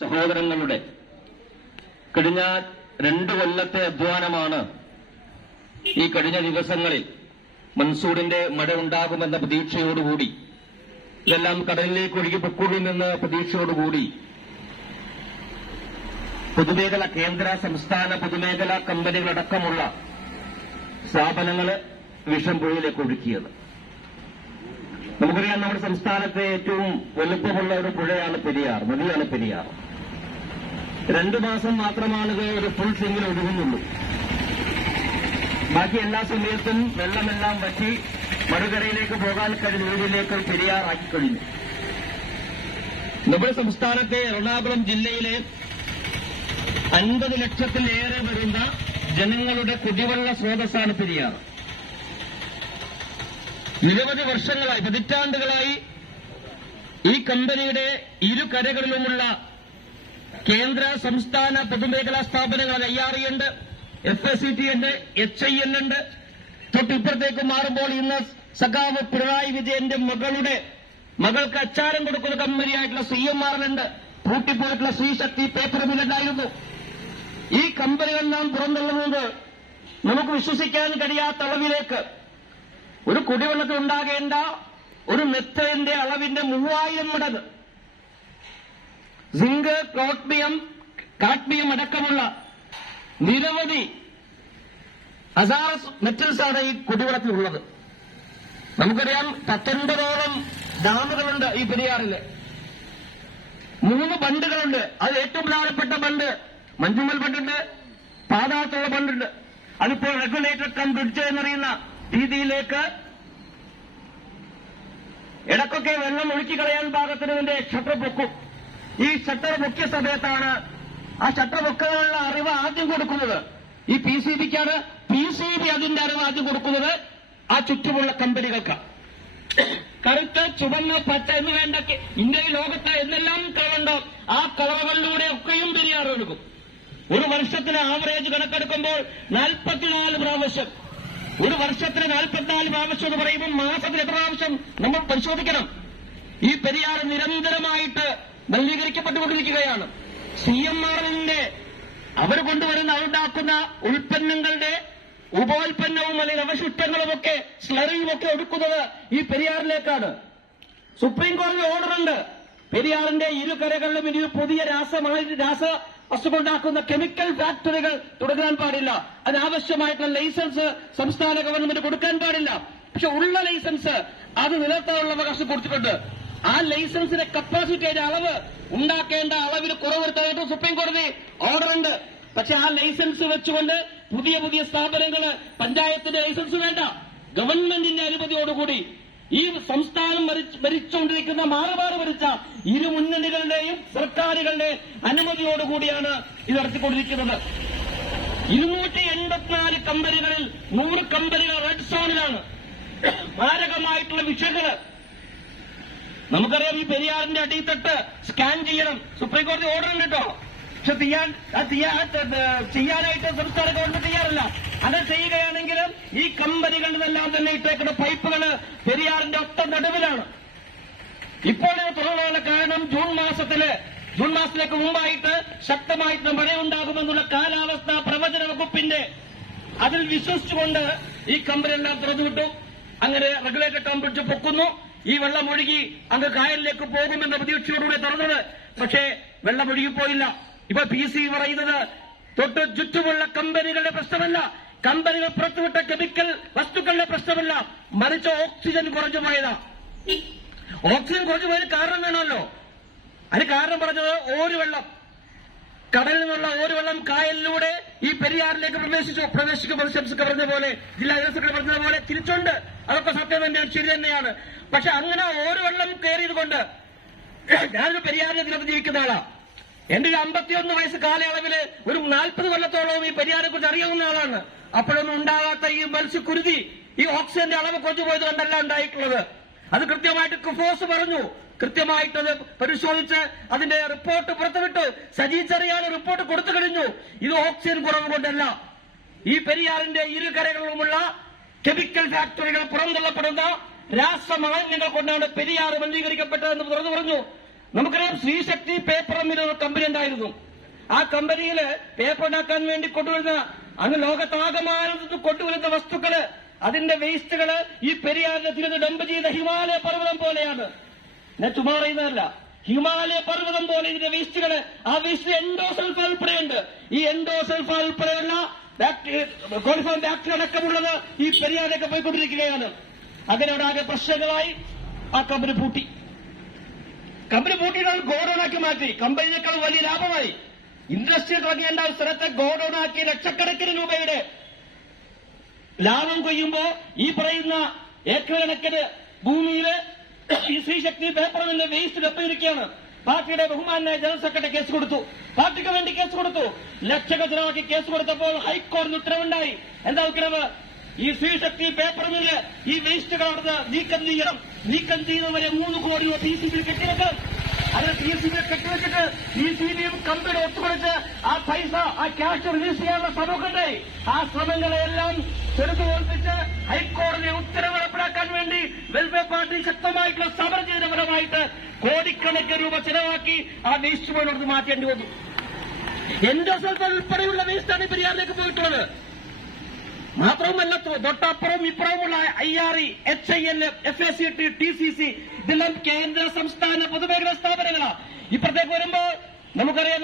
സഹോദരങ്ങളുടെ കഴിഞ്ഞ 2 കൊല്ലത്തെ അധ്വാനമാണ് ഈ കഴിഞ്ഞ ദിവസങ്ങളിൽ മൺസൂണിന്റെ മഴ ഉണ്ടാകുമെന്ന പ്രതീക്ഷയോടുകൂടി ഇതെല്ലാം കടലിലേക്ക് ഒഴുകി പൊക്കൊള്ളുമെന്ന പ്രതീക്ഷയോടുകൂടി പൊതുമേഖല കേന്ദ്ര സംസ്ഥാന പൊതുമേഖലാ കമ്പനികളടക്കമുള്ള സ്ഥാപനങ്ങൾ വിഷംപുഴയിലേക്ക് ഒഴുക്കിയത്. നമുക്കറിയാം, നമ്മുടെ സംസ്ഥാനത്തെ ഏറ്റവും വലുപ്പമുള്ള ഒരു പുഴയാണ് പെരിയാർ, നദിയാണ് പെരിയാർ. 2 മാസം മാത്രമാണ് ഇത് ഒരു ഫുൾ സ്വിംഗിൽ ഒഴുകുന്നുള്ളൂ. ബാക്കി എല്ലാ സമയത്തും വെള്ളമെല്ലാം വറ്റി മറുകരയിലേക്ക് പോകാൻ കഴിഞ്ഞ രീതിയിലേക്ക് പെരിയാർ ആക്കിക്കഴിഞ്ഞു. നമ്മുടെ സംസ്ഥാനത്തെ എറണാകുളം ജില്ലയിലെ 50 ലക്ഷത്തിലേറെ വരുന്ന ജനങ്ങളുടെ കുടിവെള്ള സ്രോതസ്സാണ് പെരിയാർ. നിരവധി വർഷങ്ങളായി, പതിറ്റാണ്ടുകളായി ഈ കമ്പനിയുടെ ഇരുകരകളിലുമുള്ള കേന്ദ്ര സംസ്ഥാന പൊതുമേഖലാ സ്ഥാപനങ്ങൾ IRE ഉണ്ട്, FACT ഉണ്ട്, HIL ഉണ്ട്. തൊട്ടിപ്പുറത്തേക്ക് മാറുമ്പോൾ ഇന്ന് സഖാവ് പിണറായി വിജയന്റെ മകൾക്ക് അച്ചാരം കൊടുക്കുന്ന കമ്പനിയായിട്ടുള്ള CMRL ഉണ്ട്. പൂട്ടിപ്പോയിട്ടുള്ള ശ്രീശക്തി പേപ്പർ മില്ലുണ്ടായിരുന്നു. ഈ കമ്പനികളെല്ലാം പുറന്തള്ളുന്നത് നമുക്ക് വിശ്വസിക്കാൻ കഴിയാത്ത അളവിലേക്ക് ഒരു കുടിവെള്ളത്തിൽ ഉണ്ടാകേണ്ട ഒരു മെത്തയുടെ അളവിന്റെ 3000 മടങ്ങ് സിങ്ക്, കാഡ്മിയം അടക്കമുള്ള നിരവധി ഹസാറസ് മെറ്റൽസാണ് ഈ കുടിവെള്ളത്തിലുള്ളത്. നമുക്കറിയാം, 19ഓളം ഡാമുകളുണ്ട് ഈ പെരിയാറില്. 3 ബണ്ടുകളുണ്ട്. അത് ഏറ്റവും പ്രധാനപ്പെട്ട ബണ്ട് മഞ്ചുമൽ ബണ്ടുണ്ട്, പാതാളത്തുള്ള ബണ്ടുണ്ട്. അതിപ്പോൾ റെഗുലേറ്റഡ് കം ബ്രിഡ്ജ് എന്നറിയുന്ന രീതിയിലേക്ക് ഇടക്കൊക്കെ വെള്ളം ഒഴുക്കി കളയാൻ പാകത്തിന് ഇതിന്റെ ഷട്ടർ പൊക്കും. ഈ ഷട്ടർ പൊക്കിയ സമയത്താണ് ആ ഷട്ടർ പൊക്കാനുള്ള അറിവ് ആദ്യം കൊടുക്കുന്നത് ഈ PCBക്കാണ്. PCB അതിന്റെ അറിവ് ആദ്യം കൊടുക്കുന്നത് ആ ചുറ്റുമുള്ള കമ്പനികൾക്ക്. കറുത്ത, ചുവന്ന, പച്ച എന്ന് വേണ്ട ഇന്ത്യയിൽ ലോകത്ത് എന്നെല്ലാം കളറുണ്ടോ ആ കളറുകളിലൂടെ ഒക്കെയും പെരിയാർ ഒഴുകും. ഒരു വർഷത്തിന് ആവറേജ് കണക്കെടുക്കുമ്പോൾ 44 പ്രാവശ്യം. ഒരു വർഷത്തിന് 44 പ്രാവശ്യം എന്ന് പറയുമ്പോൾ മാസത്തിൽ എത്ര പ്രാവശ്യം നമ്മൾ പരിശോധിക്കണം. ഈ പെരിയാർ നിരന്തരമായിട്ട് മലിനീകരിക്കപ്പെട്ടുകൊണ്ടിരിക്കുകയാണ്. CMRLന്റെ അവർ കൊണ്ടുവരുന്ന അവരുണ്ടാക്കുന്ന ഉൽപ്പന്നങ്ങളുടെ ഉപോൽപ്പന്നവും അല്ലെങ്കിൽ അവശിഷ്ടങ്ങളുമൊക്കെ സ്ലറിയുമൊക്കെ ഒടുക്കുന്നത് ഈ പെരിയാറിലേക്കാണ്. സുപ്രീം കോടതി ഓർഡറുണ്ട്, പെരിയാറിന്റെ ഇരുകരകളിലും ഇനി പുതിയ രാസവസ്തുക്കളുണ്ടാക്കുന്ന കെമിക്കൽ ഫാക്ടറികൾ തുടങ്ങാൻ പാടില്ല. അതിനാവശ്യമായിട്ടുള്ള ലൈസൻസ് സംസ്ഥാന ഗവൺമെന്റ് കൊടുക്കാൻ പാടില്ല. പക്ഷെ ഉള്ള ലൈസൻസ് അത് നിലനിർത്താനുള്ള അവകാശം കൊടുത്തിട്ടുണ്ട്. ആ ലൈസൻസിന്റെ കപ്പാസിറ്റിയുടെ അളവ് ഉണ്ടാക്കേണ്ട അളവിന് കുറവ് വരുത്താനായിട്ട് സുപ്രീം കോടതി ഓർഡറുണ്ട്. പക്ഷെ ആ ലൈസൻസ് വെച്ചുകൊണ്ട് പുതിയ സ്ഥാപനങ്ങള് പഞ്ചായത്തിന്റെ ലൈസൻസ് വേണ്ട, ഗവൺമെന്റിന്റെ അനുമതിയോടുകൂടി ഈ സംസ്ഥാനം ഭരിച്ചുകൊണ്ടിരിക്കുന്ന മാറി ഭരിച്ച ഇരു മുന്നണികളുടെയും സർക്കാരുകളുടെ അനുമതിയോടുകൂടിയാണ് ഇത് നടത്തിക്കൊണ്ടിരിക്കുന്നത്. 284 കമ്പനികളിൽ 100 കമ്പനികൾ റെഡ് സോണിലാണ്. മാരകമായിട്ടുള്ള വിഷയങ്ങള് നമുക്കറിയാം. ഈ പെരിയാറിന്റെ അടിത്തട്ട് സ്കാൻ ചെയ്യണം, സുപ്രീം കോടതി ഓർഡർ ഉണ്ട് കേട്ടോ. പക്ഷെ ചെയ്യാനായിട്ട് സംസ്ഥാന ഗവൺമെന്റ് തയ്യാറല്ല. അത് ചെയ്യുകയാണെങ്കിലും ഈ കമ്പനികളിലെല്ലാം തന്നെ ഇട്ടേക്കുന്ന പൈപ്പുകള് പെരിയാറിന്റെ ഒത്ത നടുവിലാണ്. ഇപ്പോൾ ഇത് തുറന്നാനുള്ള കാരണം ജൂൺ മാസത്തിലേക്ക് മുമ്പായിട്ട് ശക്തമായിട്ട് മഴയുണ്ടാകുമെന്നുള്ള കാലാവസ്ഥാ പ്രവചന വകുപ്പിന്റെ അതിൽ വിശ്വസിച്ചുകൊണ്ട് ഈ കമ്പനിയെല്ലാം തുറന്നുവിട്ടു. അങ്ങനെ റെഗുലേറ്റഡ് കം ബ്രിഡ്ജ് പൊക്കുന്നു. ഈ വെള്ളം ഒഴുകി അങ്ങ് കായലിലേക്ക് പോകുമെന്ന പ്രതീക്ഷയോടുകൂടി തുറന്നത്. പക്ഷേ വെള്ളം ഒഴുകിപ്പോയില്ല. ഇപ്പൊ PCB പറയുന്നത് തൊട്ട് ചുറ്റുമുള്ള കമ്പനികളുടെ പ്രശ്നമല്ല, കമ്പനികൾ പുറത്തുവിട്ട കെമിക്കൽ വസ്തുക്കളുടെ പ്രശ്നമല്ല, മറിച്ച് ഓക്സിജൻ കുറഞ്ഞു പോയതാ. ഓക്സിജൻ കുറഞ്ഞു പോയതിന് കാരണം വേണമല്ലോ. അതിന് കാരണം പറഞ്ഞത് ഓരുവെള്ളം, കടലിൽ നിന്നുള്ള ഓരുവെള്ളം കായലിലൂടെ ഈ പെരിയാറിലേക്ക് പ്രവേശിക്കുമ്പോൾ ശംസൊക്കെ പറഞ്ഞ പോലെ, ജില്ലാ സെക്രട്ടറി പറഞ്ഞതുപോലെ തിരിച്ചുണ്ട്. അതൊക്കെ സത്യം തന്നെയാണ്, ശരി തന്നെയാണ്. പക്ഷെ അങ്ങനെ ഓരുവെള്ളം കയറിയത് കൊണ്ട് ഞാനൊരു പെരിയാറിനെ ഇതിനകത്ത് ജീവിക്കുന്ന ആളാ. എന്റെ 51 വയസ്സ് കാലയളവില് ഒരു 40 കൊല്ലത്തോളവും ഈ പെരിയാറിനെ കുറിച്ച് അറിയാവുന്ന ആളാണ്. അപ്പോഴൊന്നും ഉണ്ടാകാത്ത ഈ മത്സ്യക്കുരുതി, ഈ ഓക്സിജന്റെ അളവ് കുറഞ്ഞുപോയത് കൊണ്ടല്ല ഉണ്ടായിട്ടുള്ളത്. അത് കൃത്യമായിട്ട് കുഫോസ് പറഞ്ഞു. കൃത്യമായിട്ടത് പരിശോധിച്ച് അതിന്റെ റിപ്പോർട്ട് പുറത്തുവിട്ടു. സജി ചെറിയാൻ റിപ്പോർട്ട് കൊടുത്തു കഴിഞ്ഞു. ഇത് ഓക്സിജൻ കുറവ് കൊണ്ടല്ല, ഈ പെരിയാറിന്റെ ഇരുകരകളിലുമുള്ള കെമിക്കൽ ഫാക്ടറികൾ പുറന്തള്ളപ്പെടുന്ന രാസമാലിന്യങ്ങൾ കൊണ്ടാണ് പെരിയാർ മലിനീകരിക്കപ്പെട്ടതെന്ന് തുറന്നു പറഞ്ഞു. നമുക്കറിയാം ശ്രീശക്തി പേപ്പർ മിൽ ഒരു കമ്പനി ഉണ്ടായിരുന്നു. ആ കമ്പനിയിൽ പേപ്പർ ഉണ്ടാക്കാൻ വേണ്ടി കൊണ്ടുവരുന്ന അന്ന് ലോകത്താകമാനത്ത് കൊണ്ടുവരുന്ന വസ്തുക്കള്, അതിന്റെ വേസ്റ്റുകള് ഈ പെരിയാറിന്റെ തീരത്ത് ഡംപ് ചെയ്ത ഹിമാലയ പർവ്വതം പോലെയാണ്. ഞാൻ ചുമ്മാ പറയുന്നതല്ല, ഹിമാലയ പർവ്വതം പോലെ ഇതിന്റെ വേസ്റ്റുകള്. ആ വേസ്റ്റ് എൻഡോസൾഫ ഉൾപ്പെടെയുണ്ട്. ഈ എൻഡോസൾഫ ഉൾപ്പെടെയുള്ള കോളിഫോം ബാക്ടീരിയ അടക്കമുള്ളത് ഈ പെരിയാറിലേക്ക് പോയിക്കൊണ്ടിരിക്കുകയാണ്. അതിനോടാകെ പ്രശ്നങ്ങളായി ആ കമ്പനി പൂട്ടി. കമ്പനി പൂട്ടിയിട്ടാൽ ഗോഡൌണാക്കി മാറ്റി. കമ്പനിയേക്കാൾ വലിയ ലാഭമായി. ഇൻഡസ്ട്രി തുടങ്ങേണ്ട സ്ഥലത്തെ ഗോഡൌണാക്കി ലക്ഷക്കണക്കിന് രൂപയുടെ ലാഭം കൊയ്യുമ്പോ ഈ പറയുന്ന ഏക്കർ കണക്കിന് ഭൂമിയില് ഈ ശ്രീശക്തി പേപ്പറിന്റെ വേസ്റ്റ് ഡബ്ബയിരിക്കുകയാണ്. പാർട്ടിയുടെ ബഹുമാനായ ജനറൽ സെക്രട്ടറി കേസ് കൊടുത്തു. പാർട്ടിക്ക് വേണ്ടി കേസ് കൊടുത്തു. ലക്ഷക്കണക്കിനാക്കി കേസ് കൊടുത്തപ്പോൾ ഹൈക്കോടതി ഉത്തരവുണ്ടായി. എന്താ ഉത്തരവ്? ഈ ശ്രീശക്തി പേപ്പറില് ഈ വേസ്റ്റ് കളർന്ന് നീക്കം ചെയ്യണം. നീക്കം ചെയ്യുന്നവരെ 3 കോടി രൂപ PCB കെട്ടിവെക്കണം. അത് PCB കെട്ടിവെച്ചിട്ട് PCBയും കമ്പനിയുടെ ഒത്തുകൊടുത്ത് ആ പൈസ, ആ ക്യാഷ് റിലീസ് ചെയ്യാനുള്ള ശ്രമമൊക്കെ. ആ ശ്രമങ്ങളെല്ലാം ചെറുതുതോൽപ്പിച്ച് ഹൈക്കോടതി ഉത്തരവ് നടപ്പിലാക്കാൻ വേണ്ടി വെൽഫെയർ പാർട്ടി ശക്തമായിട്ടുള്ള സമരം ചെയ്ത ഫലമായിട്ട് കോടിക്കണക്കിന് രൂപ ചെലവാക്കി ആ വേസ്റ്റ് പോയിനോട് മാറ്റേണ്ടി വന്നു. എൻഡോസൾഫ ഉൾപ്പെടെയുള്ള വേസ്റ്റാണ് പെരിയാറിലേക്ക് പോയിട്ടുള്ളത്. മാത്രവുമല്ല, തൊട്ടപ്പുറവും ഇപ്പുറവുമുള്ള IRE, HIL, FACT, TCC ഇതെല്ലാം കേന്ദ്ര സംസ്ഥാന പൊതുമേഖലാ സ്ഥാപനങ്ങളാണ്. ഇപ്പുറത്തേക്ക് വരുമ്പോൾ നമുക്കറിയാം